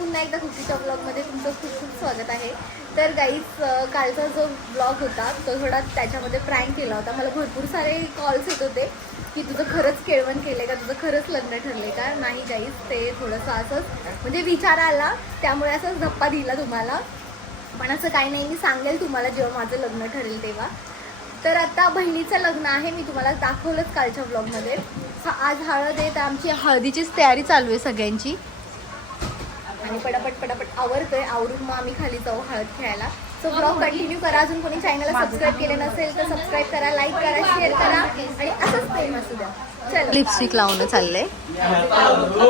पुन्हा एकदा खुशीच्या ब्लॉगमध्ये तुमचं खूप खूप स्वागत आहे. तर गाईज कालचा जो ब्लॉग होता तो थोडा त्याच्यामध्ये प्रँक केला होता. मला भरपूर सारे कॉल्स येत होते की तुझं खरंच केळवण केलं का, तुझं खरंच लग्न ठरले का. नाही गाईज, ते थोडंसं असंच म्हणजे विचार आला त्यामुळे असंच धप्पा दिला तुम्हाला. पण असं काही नाही, मी सांगेल तुम्हाला जेव्हा माझं लग्न ठरेल तेव्हा. तर आता बहिणीचं लग्न आहे, मी तुम्हाला दाखवलंच कालच्या ब्लॉगमध्ये. आज हळद आहे, तर आमची हळदीचीच तयारी चालू आहे सगळ्यांची. आणि पटापट आवरतोय. आवरून मग आम्ही खाली जाऊ हळद खेळायला. सो ब्लॉग कंटिन्यू करा. अजून कोणी चॅनलला सबस्क्राईब केले नसेल तर सबस्क्राईब करा, लाईक करा, शेअर करा आणि असंच प्रेम असू द्या. चल, लिपस्टिक लावणं चाललंय.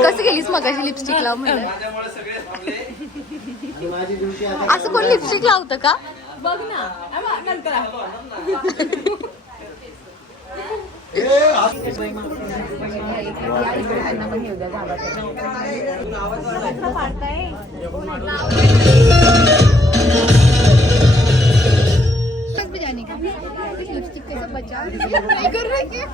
कसं गेलीस मगाशी लिपस्टिक लाव म्हणलं? असं कोण लिपस्टिक लावतं का? बघ ना नंतर. बजाने का लिपस्टिक कैसे बचा नहीं कर रहे क्या?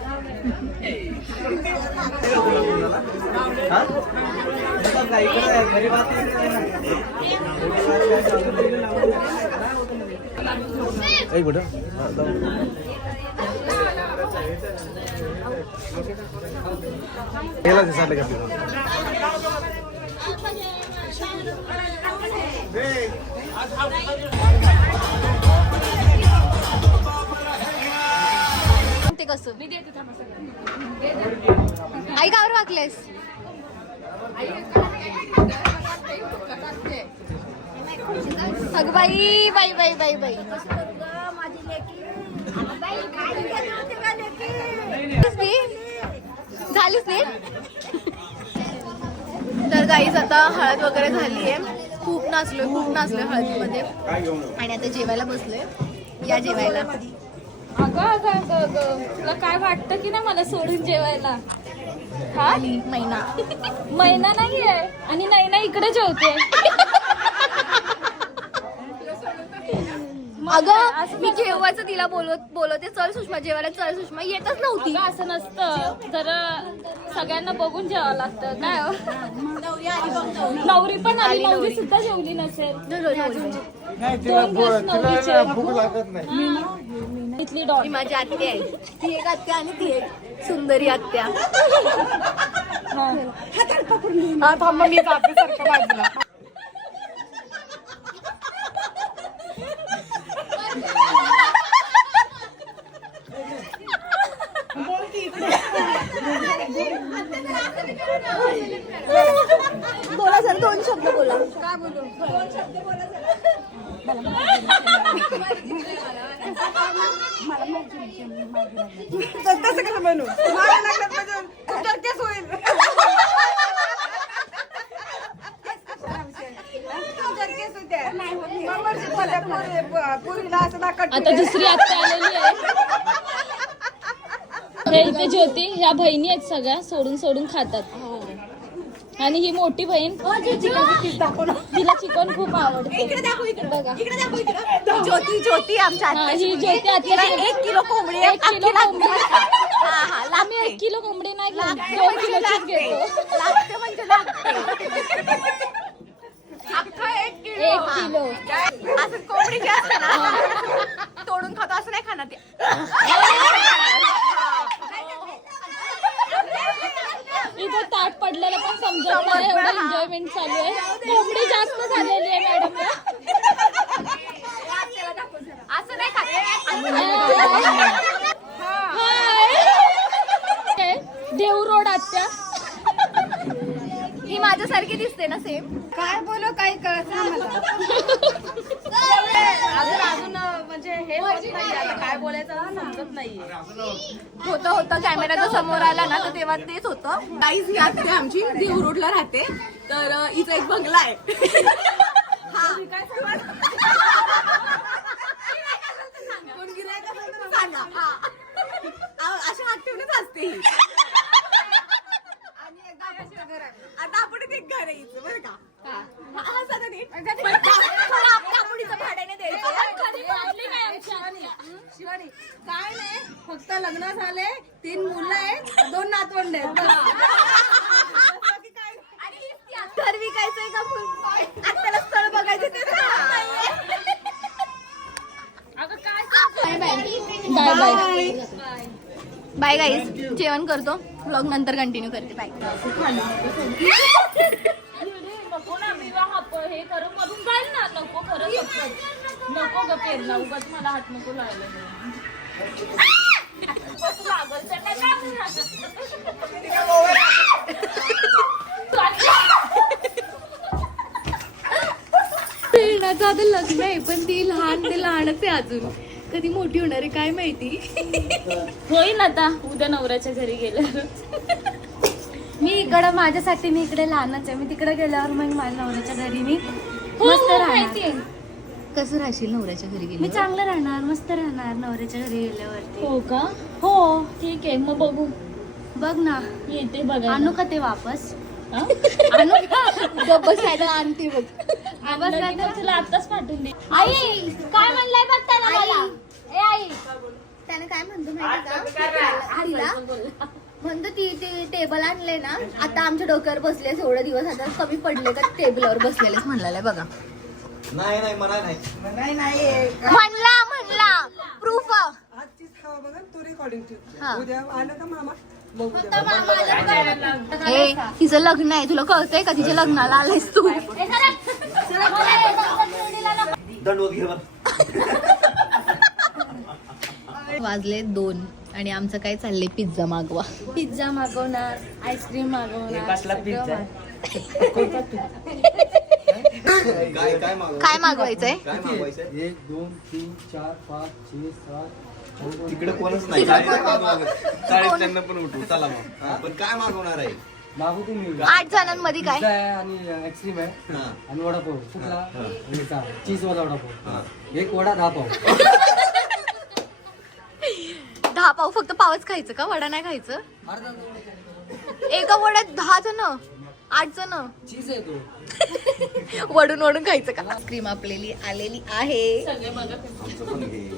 ते कसं आई कावर वाकलेस? अगं बाई बाई बाई बाई बाई झालीच नाही. तर गाईज आता हळद वगैरे झाली आहे. खूप नाचलोय हळदीमध्ये. आणि आता जेवायला बसलोय. या जेवायला. अगं तुला काय वाटतं की ना मला सोडून जेवायला? हा महिना नाहीये आणि नाही इकडे जेवते. अगं मी जेवायचं तिला बोलवते चल सुषमा जेवायला, चल सुषमा येतच नव्हती. असं नसतं, जरा सगळ्यांना बघून जेवावं लागतं. काय नवरी पण आली, नवरी सुद्धा जेवली नसेल. इथली डॉट माझी आत्या आहे. ती एक आत्या आणि ती एक सुंदरी आत्या. हा थांब मी जाते सारखं बाजूला. बोला सर, 2 शब्द बोला. काय बोलू? 2 शब्द बोला सर. तसं कसं बनू? मला लागलं पाहिजे टक्केच होईल. आता दुसरी आत्या आलेली आहे. हे इथे ज्योती, ह्या बहिणी आहेत सगळ्या सोडून खातात. आणि ही मोठी बहीण तिला चिकन खूप आवडतं. बघा ज्योती आमच्या ही ज्योती आत्या 1 किलो कोंबडी, 1 किलो कोंबडी. आम्ही 1 किलो कोंबडी नाही घेत, 2 किलोचीच घेतो. लागते म्हणजे लागते. अख्खा 1 किलो असं कोंबडी जे असते ना तोडून खातो असं नाही खाणार ते. इथे ताट पडलेलं पण समजत नाही, एवढं एन्जॉयमेंट चालू आहे. कोंबडी जास्त झालेली आहे मॅडम. असं नाही खात. देऊ रोड आत्या ही माझ्यासारखी दिसते ना सेम. काय बोलू काही कळत अजून म्हणजे हे काय बोलायचं समजत नाहीये. होतं कॅमेराच्या समोर आला ना तर तेव्हा तेच होतं. गाईज ही आत्या आमची देऊ रोडला राहते. तर हिचा एक बंगला आहे. कोण गिऱ्हाईक असेल तर सांगा. अशा हात ठेवूनच असते ही. आता आपण एक घर आहे हिचं बरं का. भाड्याने द्यायचं. शिवानी काय नाही, फक्त लग्न झाले, 3 मुलं आहेत, 2 नातवंड आहेत. घर विकायचंय का? बाय गाईज, जेवण करतो, व्लॉग नंतर कंटिन्यू करते. बाय. नको ना मी हे करू मधून जाईल ना. नको खरं नको ग पेरणा उगाच मला हात नको लावायला. लागल त्यांना प्रेरणाचं आता लग्न आहे, पण ती लहानच आहे अजून. कधी मोठी होणार आहे काय माहिती. होईन आता उद्या नवऱ्याच्या घरी गेल्यावर. मी इकडं माझ्यासाठी मी इकडे लहानच आहे. मी तिकडे गेल्यावर मग माझ्या नवऱ्याच्या घरी मी हो, मस्त माहितीये. राहणार. कसं राहशील नवऱ्याच्या घरी गेली? मी चांगलं राहणार, मस्त राहणार नवऱ्याच्या घरी गेल्यावरती. हो का? हो. ठीक आहे मग बघू. बघ ना, येते बघा. आणू का ते वापस? हा? आणू का? बसायला आणते बघ. तुला आताच पाठवून दे. आई काय म्हणलाय बघ त्याला मला. ए आई, त्याने काय म्हणतो माहिती का तिला? म्हणतो ती टेबल आणले ना, आता आमच्या डोक्यावर बसलेस एवढे दिवस, आता कमी पडले का टेबलवर बसलेलेच म्हणलेलं बघा. नाही म्हणा नाही. म्हणला प्रूफ. आजचीच हवा बघा तो रेकॉर्डिंग ठेव. हा. उद्या आलं का मामा मग उद्या ए तिचं लग्न आहे, तुला कळतंय का तिच्या लग्नाला आलायस तू? दंडवत घे बरं. वाजले 2 आणि आमचं काय चाललंय, पिझ्झा मागवा. पिझ्झा मागवणार, आईस्क्रीम मागवणार. काय मागव? काय मागवायचंय? काय मागवायचंय? 1 2 3 4 5 6 7 तिकडे कोणच नाही. चाळीस पण उठू चला मग. पण काय मागवणार आहे? मागू तुम्ही 8 जणांमध्ये काय? पिझ्झा आहे आणि आईस्क्रीम आहे हा. आणि वडापाव कुठला ह्याचा चीज वाला वडापाव. हा. एक वडा 10 पाव. 10 पाव. फक्त पावच खायचं का, वडा नाही खायचं? एका वड्यात 10 जण, 8 जण चीज आहे तो. वडून खायचं का? आईस्क्रीम आपलेली आलेली आहे. सगळे बघा. आमचं पण घे.